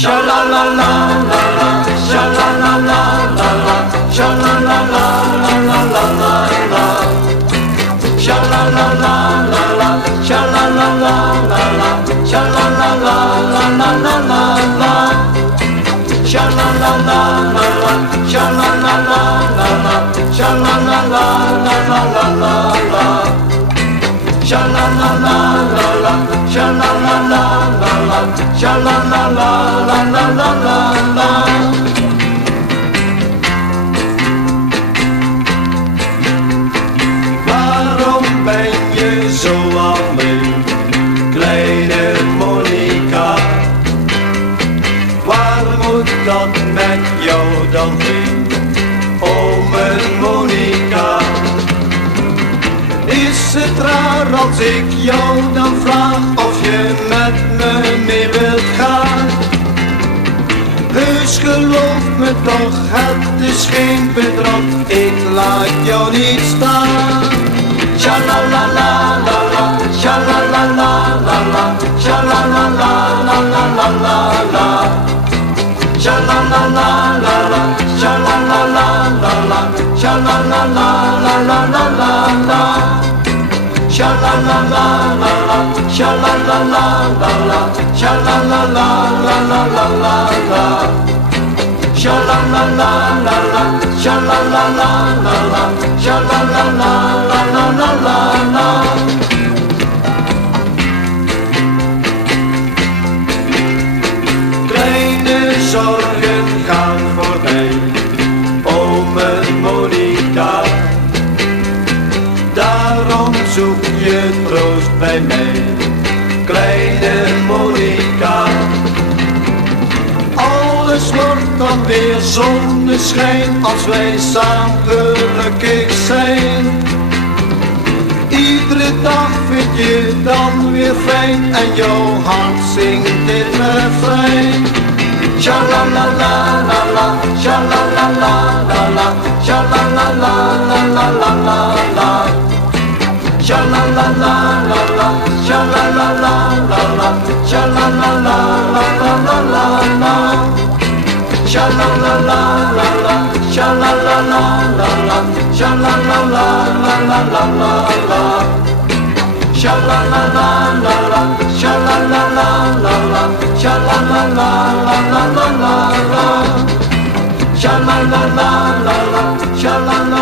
Sha la la la la la, sha la la la la la, sha la la la la la la la la. Sha la la la la la, sha la la la la la, sha la la la la la la la la. Sha la la la la la, sha la la la la la, sha la la la la la la la la. Sha la la la la la, sha la la la la la, sha la la la la la la la la. Waarom ben je zo alleen, kleine Monica? Waar moet dat met jou dan heen, o mijn Monica? Is het raar als ik jou dan vraag of je met me mee wilt gaan? Heus geloof me toch, het is geen bedrog, ik laat jou niet staan. Sha la la la la la, sha la la la la la, sha la la la la la la la la. Sha la la la la la, sha la la la la la, sha la la la la la la la la. Sha la la la la la, sha la la la la la, sha la la la la la la la la. Sha la la la la la, sha la la la la la, sha la la la la la la la la. Kleine zorgen gaan voorbij, o mijn Monica. Daarom zoek je troost bij mij, kleine Monica. Alles wordt dan weer zonneschijn als wij samen gelukkig zijn. Iedere dag vind je dan weer fijn en jouw hart zingt dit refrein. Sha la la la la la, sha la la la la la, sha la la la la la la la la. Sha la la la la la, sha la la la la la, sha la la la la la la la la. Sha la la la la la, sha la la la la la, sha la la la la la la la la. Sha la la la la la, sha la la la la la, sha la la la la la la la la. Sha la la la la la, sha la la